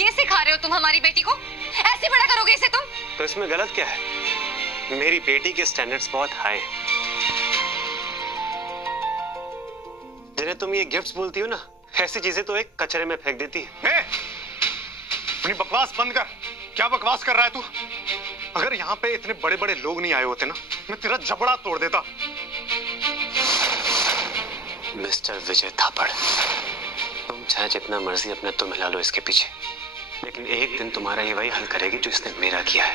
ये सिखा रहे हो तुम हमारी बेटी को? ऐसे बड़ा करोगे इसे तुम? तो इसमें गलत क्या है? मेरी बेटी के स्टैंडर्ड्स बहुत हाई हैं। जिन्हें तुम ये गिफ्ट्स बोलती हो ना, ऐसी चीजें तो एक कचरे में फेंक देती है। अपनी बकवास बंद कर। क्या बकवास कर रहा है तू? अगर यहाँ पे इतने बड़े बड़े लोग नहीं आए होते ना, मैं तेरा जबड़ा तोड़ देता। मिस्टर विजय थापड़, तुम चाहे जितना मर्जी अपने तुम हिला लो इसके पीछे, लेकिन एक दिन तुम्हारा ये वही हल करेगी जो इसने मेरा किया है।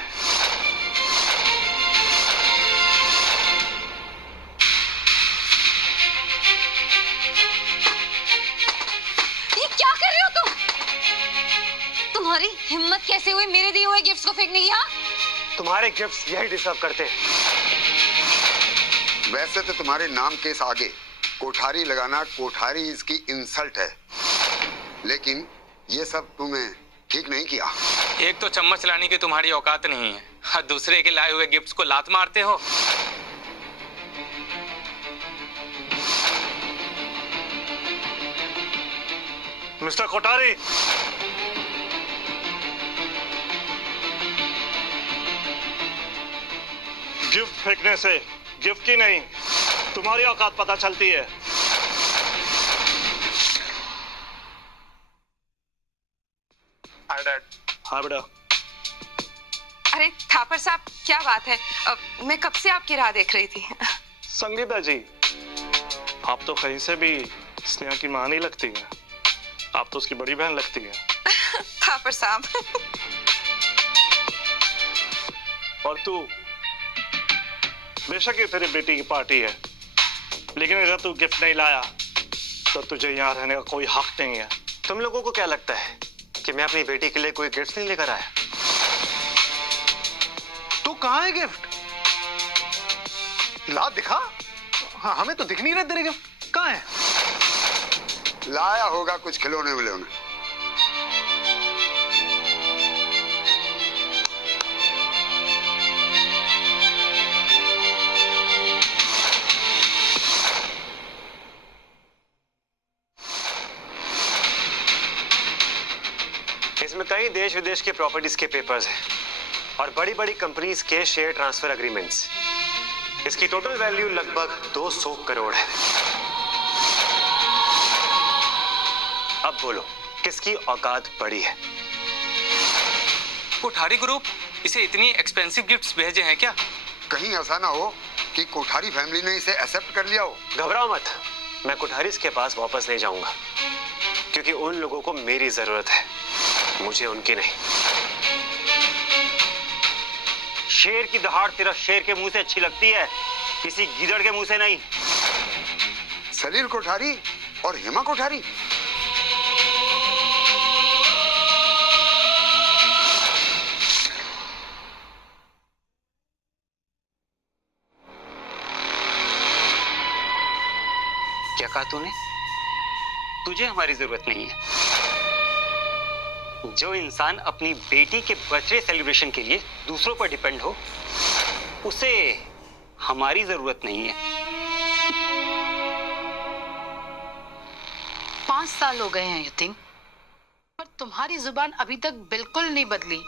ये क्या कर रहे हो तुम? तुम्हारी हिम्मत कैसे हुई मेरे दिए हुए गिफ्ट्स को फेंकने की? हाँ, तुम्हारे गिफ्ट्स यही डिजर्व करते हैं। वैसे तो तुम्हारे नाम के आगे कोठारी लगाना कोठारी इसकी इंसल्ट है, लेकिन ये सब तुम्हें ठीक नहीं किया। एक तो चम्मच लाने की तुम्हारी औकात नहीं है और दूसरे के लाए हुए गिफ्ट्स को लात मारते हो। मिस्टर कोठारी, गिफ्ट फेंकने से गिफ्ट की नहीं तुम्हारी औकात पता चलती है। हाँ बेटा। अरे थापर साहब, क्या बात है? मैं कब से आपकी राह देख रही थी। संगीता जी, आप तो कहीं से भी स्नेहा की मां नहीं लगती है, आप तो उसकी बड़ी बहन लगती है। थापर साहब। और तू, बेशक ये तेरी बेटी की पार्टी है, लेकिन अगर तू गिफ्ट नहीं लाया तो तुझे यहाँ रहने का कोई हक नहीं है। तुम लोगों को क्या लगता है कि मैं अपनी बेटी के लिए कोई गिफ्ट नहीं लेकर आया? तू कहाँ है गिफ्ट? ला दिखा। हाँ, हमें तो दिख नहीं रहे तेरे गिफ्ट। कहाँ है? लाया होगा कुछ खिलौने विलौने। इसमें कई देश विदेश के प्रॉपर्टीज के पेपर्स हैं और बड़ी बड़ी कंपनीज के शेयर ट्रांसफर एग्रीमेंट्स। इसकी टोटल वैल्यू लगभग 200 करोड़ है। अब बोलो, किसकी औकात बड़ी है? कोठारी ग्रुप इसे इतनी एक्सपेंसिव गिफ्ट्स भेजे हैं क्या? कहीं ऐसा ना हो कि कोठारी फैमिली ने इसे एक्सेप्ट कर लिया हो। घबराओ मत, मैं कोठारीज के पास वापस नहीं जाऊंगा, क्योंकि उन लोगों को मेरी जरूरत है, मुझे उनकी नहीं। शेर की दहाड़ सिर्फ शेर के मुंह से अच्छी लगती है, किसी गीदड़ के मुंह से नहीं। सलील कोठारी और हेमा कोठारी। क्या कहा तूने? तुझे हमारी जरूरत नहीं है। जो इंसान अपनी बेटी के बर्थडे सेलिब्रेशन के लिए दूसरों पर डिपेंड हो, उसे हमारी जरूरत नहीं है। 5 साल हो गए हैं यू थिंक, पर तुम्हारी जुबान अभी तक बिल्कुल नहीं बदली।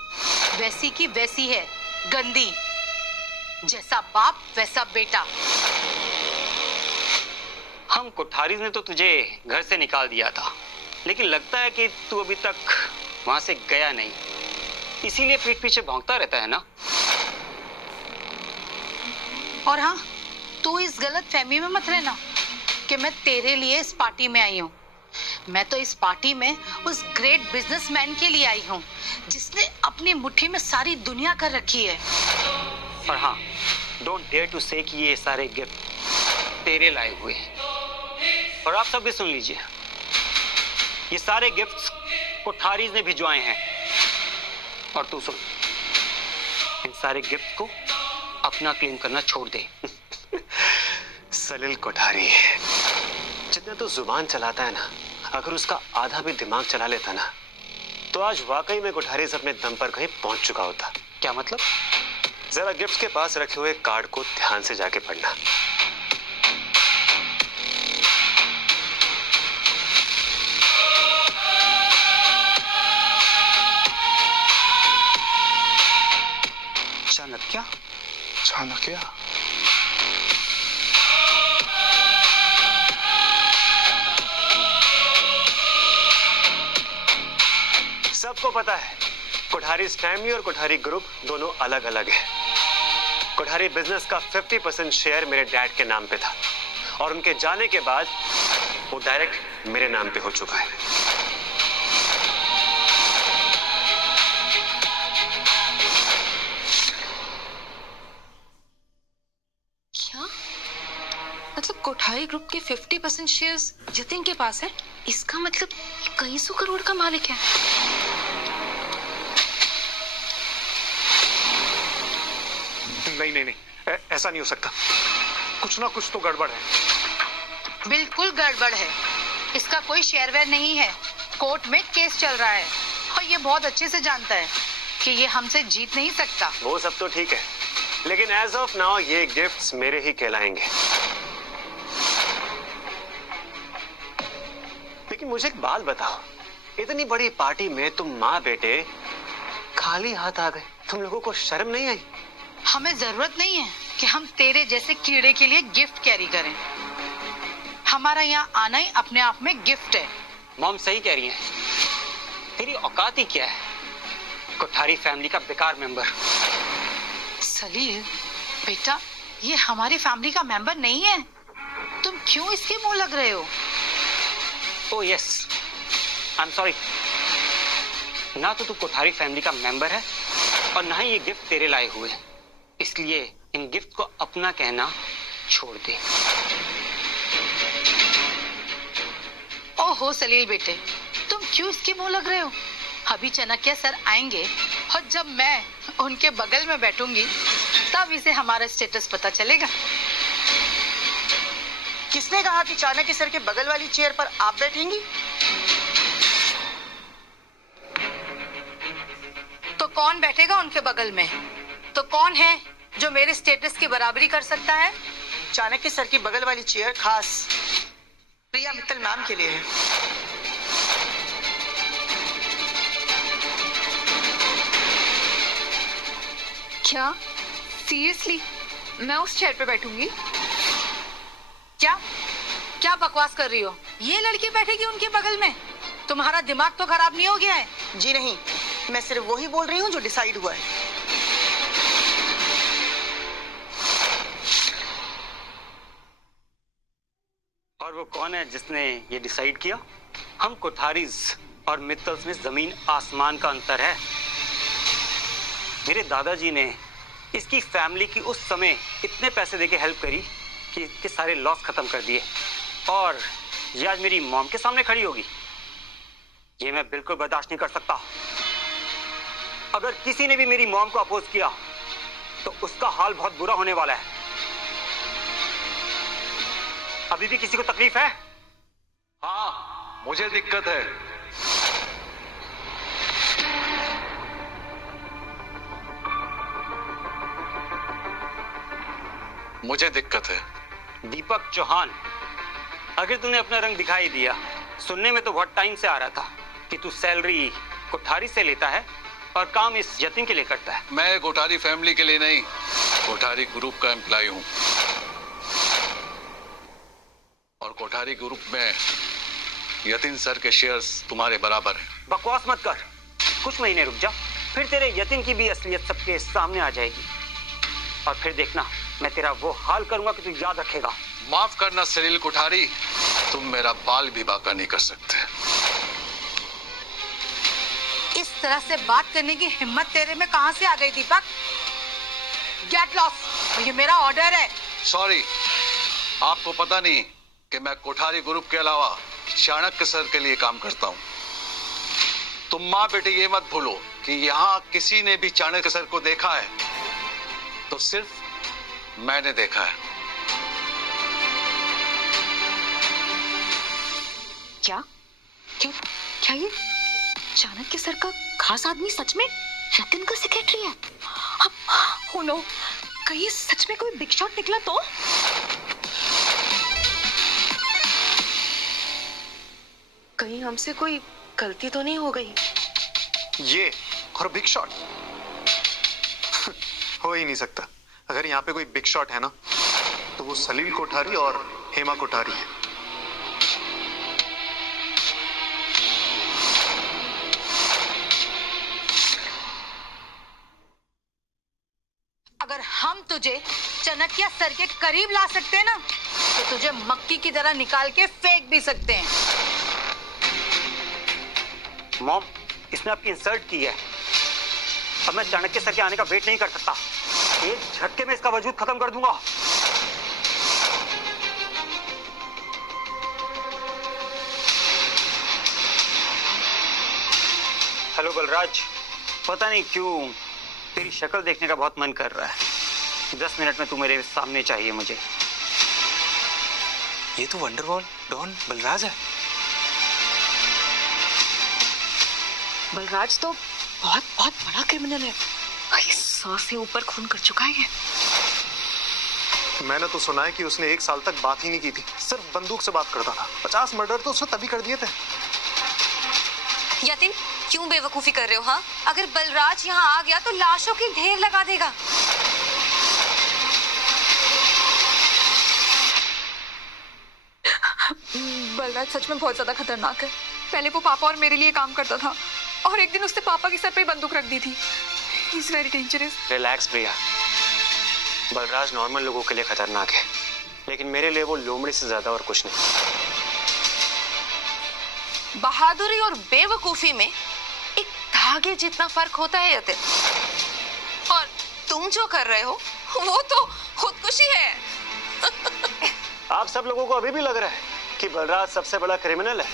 वैसी की वैसी है, गंदी। जैसा बाप वैसा बेटा। हम कोठारीज ने तो तुझे घर से निकाल दिया था, लेकिन लगता है कि तू अभी तक वहां से गया नहीं, इसीलिए पीठ पीछे भौंकता रहता है ना। और हाँ, तू इस गलत फहमी में मत रहना कि मैं तेरे लिए इस पार्टी में आई हूँ। मैं तो इस पार्टी में उस ग्रेट बिजनेसमैन के लिए आई हूँ जिसने अपनी मुट्ठी में सारी दुनिया कर रखी है। और हाँ, डोंट डेयर टू से कि ये सारे गिफ्ट तेरे लाए हुए हैं। और आप सब भी सुन लीजिए, ये सारे गिफ्ट्स कोठारीज ने भिजवाए हैं। और तू सुन, इन सारे गिफ्ट को अपना क्लेम करना छोड़ दे। सलील कोठारी, जितना तो जुबान चलाता है ना, अगर उसका आधा भी दिमाग चला लेता ना, तो आज वाकई में कोठारीज अपने दम पर कहीं पहुंच चुका होता। क्या मतलब? जरा गिफ्ट के पास रखे हुए कार्ड को ध्यान से जाके पढ़ना। क्या? चाणक्य? सबको पता है कोठारी फैमिली और कोठारी ग्रुप दोनों अलग अलग है। कोठारी बिजनेस का 50% शेयर मेरे डैड के नाम पे था और उनके जाने के बाद वो डायरेक्ट मेरे नाम पे हो चुका है। क्या मतलब कोठारी ग्रुप के 50% शेयर्स जतिन के पास है? इसका मतलब ये कई सौ करोड़ का मालिक है। नहीं नहीं नहीं, ऐसा नहीं हो सकता। कुछ ना कुछ तो गड़बड़ है। बिल्कुल गड़बड़ है। इसका कोई शेयरवेयर नहीं है। कोर्ट में केस चल रहा है और ये बहुत अच्छे से जानता है कि ये हमसे जीत नहीं सकता। वो सब तो ठीक है, लेकिन एज ऑफ नाउ ये गिफ्ट्स मेरे ही कहलाएंगे। लेकिन मुझे एक बात बताओ, इतनी बड़ी पार्टी में तुम माँ बेटे खाली हाथ आ गए, तुम लोगों को शर्म नहीं आई? हमें जरूरत नहीं है कि हम तेरे जैसे कीड़े के लिए गिफ्ट कैरी करें। हमारा यहाँ आना ही अपने आप में गिफ्ट है। मॉम सही कह रही है। तेरी औकात ही क्या है? कोठारी फैमिली का बेकार मेंबर। सलील बेटा, ये हमारी फैमिली का मेंबर नहीं है। तुम क्यों इसके मुंह लग रहे हो? Oh yes, I am sorry. ना तो तू कोठारी फैमिली का मेंबर है और ना ही ये गिफ्ट तेरे लाए हुए, इसलिए इन गिफ्ट को अपना कहना छोड़ दे। ओहो सलील बेटे, तुम क्यों इसके मुंह लग रहे हो? अभी चाणक्य सर आएंगे और जब मैं उनके बगल में बैठूंगी तब इसे हमारा स्टेटस पता चलेगा। किसने कहा कि चाणक्य सर के बगल वाली चेयर पर आप बैठेंगी? तो कौन बैठेगा उनके बगल में? तो कौन है जो मेरे स्टेटस की बराबरी कर सकता है? चाणक्य सर की बगल वाली चेयर खास प्रिया मित्तल मैम के लिए है। क्या सीरियसली मैं उस चेयर पे बैठूंगी? क्या क्या बकवास कर रही हो? ये लड़की बैठेगी उनके बगल में? तुम्हारा दिमाग तो खराब नहीं हो गया है? जी नहीं, मैं सिर्फ वही बोल रही हूँ जो डिसाइड हुआ है। और वो कौन है जिसने ये डिसाइड किया? हम कोठारीज और मित्तल्स में जमीन आसमान का अंतर है। मेरे दादाजी ने इसकी फैमिली की उस समय इतने पैसे देके हेल्प करी कि इसके सारे लॉस खत्म कर दिए, और ये आज मेरी मॉम के सामने खड़ी होगी। ये मैं बिल्कुल बर्दाश्त नहीं कर सकता। अगर किसी ने भी मेरी मॉम को अपोज किया तो उसका हाल बहुत बुरा होने वाला है। अभी भी किसी को तकलीफ है? हाँ, मुझे दिक्कत है। मुझे दिक्कत है। दीपक चौहान, अगर तूने अपना रंग दिखाई दिया, सुनने में तो बहुत टाइम से आ रहा था कि तू सैलरी कोठारी से लेता है और काम इस यतीम के लिए करता है। मैं कोठारी फैमिली के लिए नहीं, कोठारी ग्रुप का एम्प्लॉय हूँ, और कोठारी ग्रुप में यतीन सर के शेयर्स तुम्हारे बराबर हैं। बकवास मत कर, कुछ महीने रुक जा, फिर तेरे यतीन की भी असलियत सबके सामने आ जाएगी, और फिर देखना मैं तेरा वो हाल करूंगा कि तू याद रखेगा। माफ करना सलील कोठारी, तुम मेरा बाल भी बांका नहीं कर सकते। इस तरह से बात करने की हिम्मत तेरे में कहां से आ गई दीपक? गेट लॉस्ट, ये मेरा ऑर्डर है। सॉरी, आपको पता नहीं कि मैं कोठारी ग्रुप के अलावा चाणक्य सर के लिए काम करता हूँ। तुम माँ बेटे ये मत भूलो कि यहाँ किसी ने भी चाणक्य सर को देखा है तो सिर्फ मैंने देखा है। क्या क्या क्या ये चाणक्य सर का खास आदमी सच में यतीन का सेक्रेटरी है? हो नो, कहीं सच में कोई बिग शॉट निकला तो? कहीं हमसे कोई गलती तो नहीं हो गई? ये और बिग शॉट हो ही नहीं सकता। अगर यहाँ पे कोई बिग शॉट है ना तो वो सलील कोठारी और हेमा कोठारी है। अगर हम तुझे चाणक्य सर के करीब ला सकते हैं ना तो तुझे मक्की की तरह निकाल के फेंक भी सकते हैं। मॉम, इसने आपकी इंसल्ट की है। अब मैं चाणक्य सर के आने का वेट नहीं कर सकता। एक झटके में इसका वजूद खत्म कर दूंगा। हेलो बलराज, पता नहीं क्यों तेरी शक्ल देखने का बहुत मन कर रहा है। 10 मिनट में तू मेरे सामने चाहिए मुझे। ये तो वंडरवॉल डॉन बलराज है। बलराज तो बहुत बहुत बड़ा क्रिमिनल है। 100 से ऊपर खून कर चुका है। मैंने तो सुना है कि उसने 1 साल तक बात ही नहीं की थी, सिर्फ बंदूक से बात करता था। 50 मर्डर तो उसने तभी कर दिए थे। यतिन, क्यों बेवकूफी कर रहे हो? हाँ, अगर बलराज यहाँ आ गया तो लाशों की ढेर लगा देगा। बलराज सच में बहुत ज्यादा खतरनाक है। पहले वो पापा और मेरे लिए काम करता था और एक दिन उसने पापा के सर पे बंदूक रख दी थी। He is very dangerous. Relax Priya, Balraj normal लोगों के लिए खतरनाक है, लेकिन मेरे लिए वो लोमड़ी से ज्यादा और कुछ नहीं। बहादुरी और बेवकूफी में एक धागे जितना फर्क होता है यतिन। और तुम जो कर रहे हो वो तो खुदकुशी है। आप सब लोगों को अभी भी लग रहा है कि बलराज सबसे बड़ा क्रिमिनल है।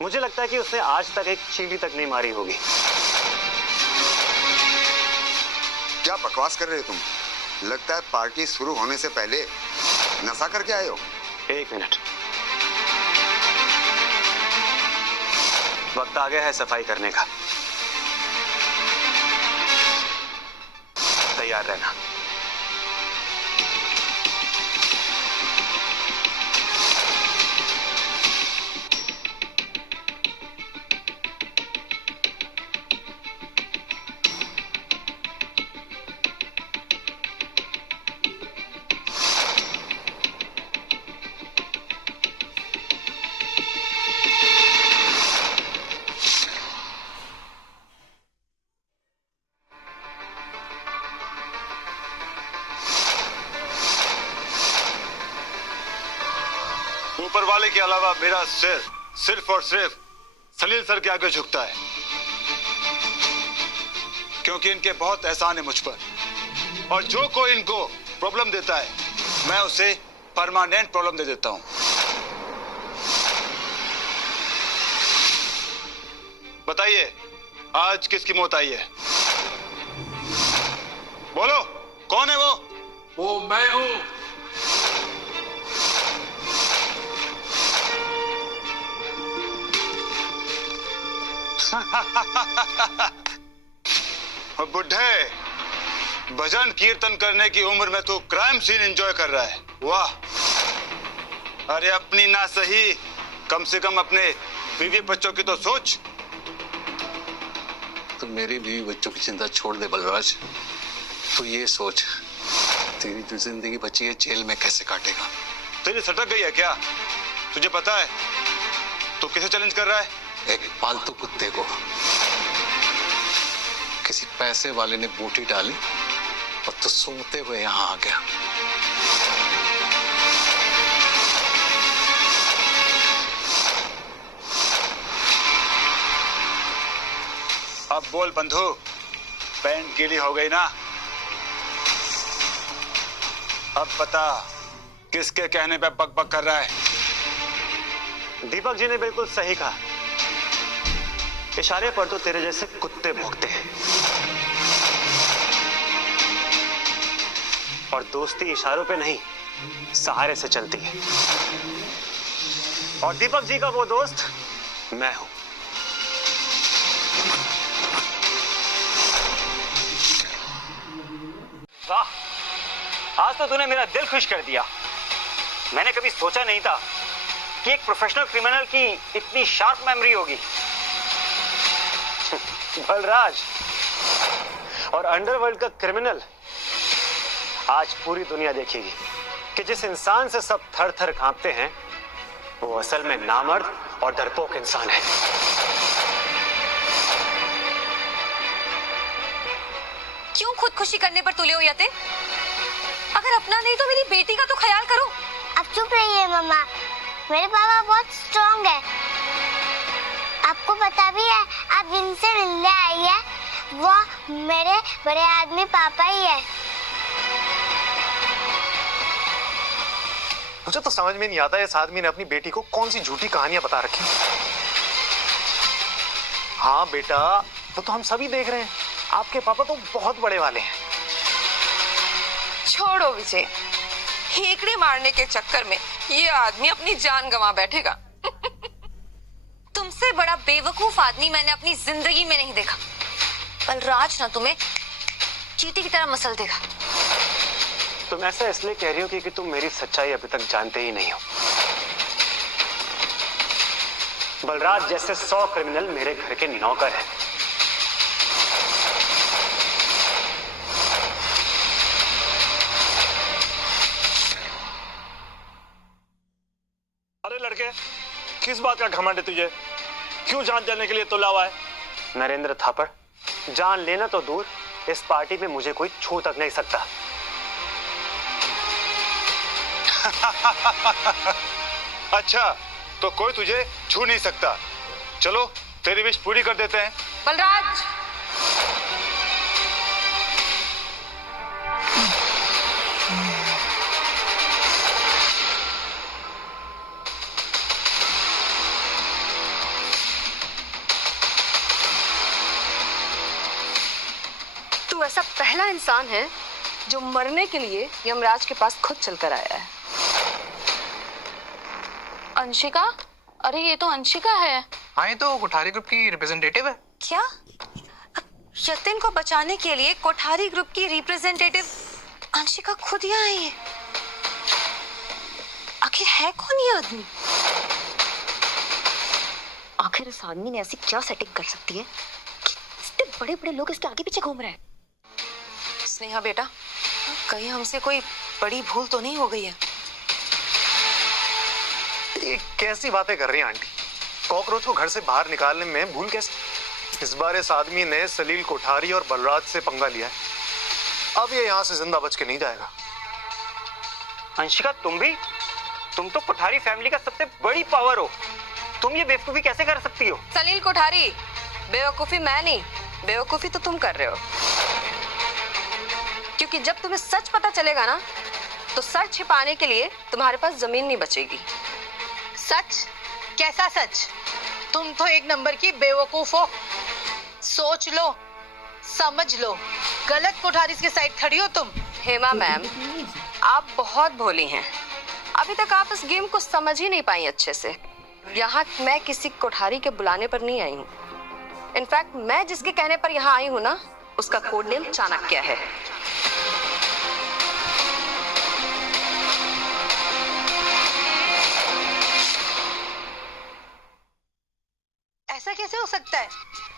मुझे लगता है कि उसने आज तक एक चींटी तक नहीं मारी होगी। क्या बकवास कर रहे हो तुम? लगता है पार्टी शुरू होने से पहले नशा करके आए हो। 1 मिनट, वक्त आ गया है सफाई करने का। तैयार रहना। ऊपर वाले के अलावा मेरा सिर सिर्फ और सिर्फ सलील सर के आगे झुकता है, क्योंकि इनके बहुत एहसान है मुझ पर। और जो कोई इनको प्रॉब्लम देता है मैं उसे परमानेंट प्रॉब्लम दे देता हूं। बताइए आज किसकी मौत आई है? बोलो, कौन है वो मैं हूं। बुढ़े, भजन कीर्तन करने की उम्र में तू क्राइम सीन एंजॉय कर रहा है। वाह! अरे अपनी ना सही, कम से कम अपने बीवी बच्चों की तो सोच। तो मेरी बीवी बच्चों की चिंता छोड़ दे बलराज। तू ये सोच, तेरी जो जिंदगी बची है जेल में कैसे काटेगा। तेरी सटक गई है क्या? तुझे पता है तू किसे चैलेंज कर रहा है? एक पालतू कुत्ते को। किसी पैसे वाले ने बूटी डाली और तू सूंघते हुए यहां आ गया। अब बोल बंधु, पैंट गीली हो गई ना? अब बता किसके कहने पे बक बक कर रहा है? दीपक जी ने बिल्कुल सही कहा। इशारे पर तो तेरे जैसे कुत्ते भौंकते हैं, और दोस्ती इशारों पे नहीं सहारे से चलती है। और दीपक जी का वो दोस्त मैं हूं। वाह, आज तो तूने मेरा दिल खुश कर दिया। मैंने कभी सोचा नहीं था कि एक प्रोफेशनल क्रिमिनल की इतनी शार्प मेमोरी होगी। बलराज, और अंडरवर्ल्ड का क्रिमिनल आज पूरी दुनिया देखेगी कि जिस इंसान से सब थर थर कांपते हैं वो असल में नामर्द और डरपोक इंसान है। क्यों खुदकुशी करने पर तुले हो यते? अगर अपना नहीं तो मेरी बेटी का तो ख्याल करो। अब चुप रहिए मम्मा, मेरे पापा बहुत स्ट्रॉन्ग है। आपको पता भी है, आप जिनसे मिलने आई है वो मेरे बड़े आदमी पापा ही है। मुझे तो समझ में नहीं आता इस आदमी ने अपनी बेटी को कौन सी झूठी कहानियां बता रखी। हाँ बेटा, वो तो हम सभी देख रहे हैं, आपके पापा तो बहुत बड़े वाले हैं। छोड़ो विजय, हेकड़े मारने के चक्कर में ये आदमी अपनी जान गंवा बैठेगा। तुमसे बड़ा बेवकूफ आदमी मैंने अपनी जिंदगी में नहीं देखा। बलराज ना तुम्हें चींटी की तरह मसल देगा। तुम ऐसा इसलिए कह रही हो कि तुम मेरी सच्चाई अभी तक जानते ही नहीं हो। बलराज जैसे 100 क्रिमिनल मेरे घर के नौकर हैं। अरे लड़के, किस बात का घमंड है तुझे? क्यों जान देने के लिए तुला हुआ है? नरेंद्र थापड़, जान लेना तो दूर, इस पार्टी में मुझे कोई छू तक नहीं सकता। अच्छा, तो कोई तुझे छू नहीं सकता। चलो तेरी विश पूरी कर देते हैं। बलराज, तू ऐसा पहला इंसान है जो मरने के लिए यमराज के पास खुद चलकर आया है। अंशिका, अरे ये तो अंशिका है। हाँ, ये तो कोठारी ग्रुप की रिप्रेजेंटेटिव है। क्या? यतिन को बचाने के लिए कोठारी ग्रुप की रिप्रेजेंटेटिव अंशिका खुद यहाँ आई है। आखिर है कौन ये आदमी? आखिर इस आदमी ने ऐसी क्या सेटिंग कर सकती है कि इतने बड़े बड़े लोग इसके आगे पीछे घूम रहे हैं? स्नेहा बेटा, कहीं हमसे कोई बड़ी भूल तो नहीं हो गई है? ये कैसी बातें कर रही हैं आंटी? कॉकरोच को घर से बाहर निकालने में भूल कैसे? इस बार इस आदमी ने सलील कोठारी और बलराज से पंगा लिया है। अब ये यहाँ से जिंदा बच के नहीं जाएगा। अंशिका, तुम तो कोठारी फैमिली का सबसे बड़ी पावर हो। तुम ये बेवकूफी कैसे कर सकती हो? सलील कोठारी, बेवकूफी मैं नहीं, बेवकूफी तो तुम कर रहे हो। क्योंकि जब तुम्हें सच पता चलेगा ना, तो सर छिपाने के लिए तुम्हारे पास जमीन नहीं बचेगी। सच? कैसा सच? तुम तो एक नंबर की बेवकूफ हो। सोच लो, समझ लो, गलत कोठारी के साइड खड़ी हो तुम। हेमा मैम, आप बहुत भोली हैं। अभी तक आप इस गेम को समझ ही नहीं पाई अच्छे से। यहाँ मैं किसी कोठारी के बुलाने पर नहीं आई हूँ। इनफैक्ट मैं जिसके कहने पर यहाँ आई हूँ ना, उसका कोड नेम चाणक्य है। ऐसा कैसे हो सकता है?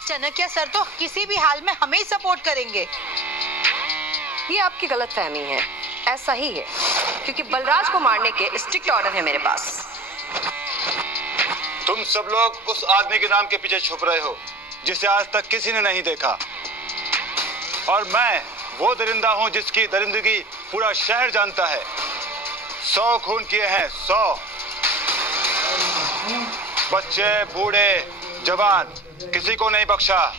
चाणक्य सर तो किसी भी हाल में हमें ही सपोर्ट करेंगे। ये आपकी गलतफहमी है। ऐसा ही है, क्योंकि बलराज को मारने के स्ट्रिक्ट ऑर्डर है मेरे पास। तुम सब लोग उस आदमी के नाम के पीछे छुप रहे हो जिसे आज तक किसी ने नहीं देखा। और मैं वो दरिंदा हूं जिसकी दरिंदगी पूरा शहर जानता है। 100 खून किए हैं, 100। बच्चे, बूढ़े, जवान, किसी को नहीं बख्शा।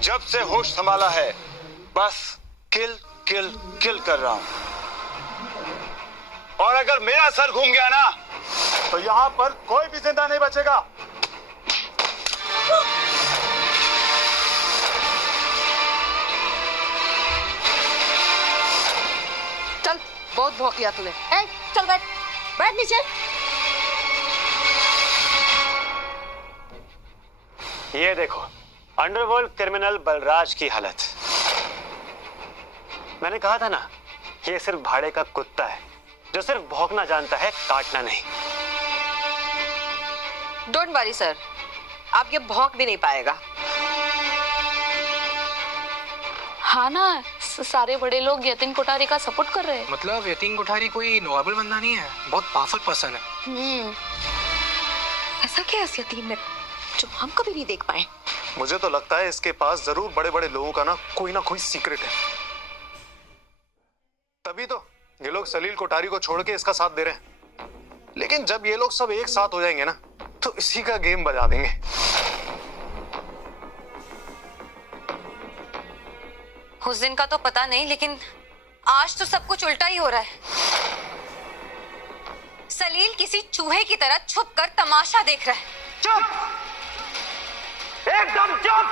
जब से होश संभाला है, बस किल किल किल कर रहा हूं। और अगर मेरा सर घूम गया ना, तो यहां पर कोई भी जिंदा नहीं बचेगा। चल, बहुत भौंक लिया तूने। चल बैठ, बैठ नीचे। ये देखो, अंडरवर्ल्ड क्रिमिनल बलराज की हालत। मैंने कहा था ना, ये सिर्फ भाड़े का कुत्ता है जो सिर्फ भौंकना जानता है, काटना नहीं। डोंट वरी सर, आप ये भौंक भी नहीं पाएगा। हाँ ना, सारे बड़े लोग यतीन कोठारी का सपोर्ट कर रहे हैं। मतलब यतीन कोठारी कोई नॉर्मल बंदा नहीं है, बहुत पावरफुल पर्सन है। ऐसा क्या है इस यतीम में जो हम कभी नहीं देख पाए? मुझे तो लगता है इसके पास जरूर बड़े बड़े लोगों का ना कोई सीक्रेट है, तभी तो ये लोग सलील कोठारी को छोड़ के इसका साथ दे रहे हैं। लेकिन जब ये लोग सब एक साथ हो जाएंगे ना तो इसी का गेम बजा देंगे। उस दिन का तो पता नहीं, लेकिन आज तो सब कुछ उल्टा ही हो रहा है। सलील किसी चूहे की तरह छुपकर तमाशा देख रहा है। चुप, एकदम चुप।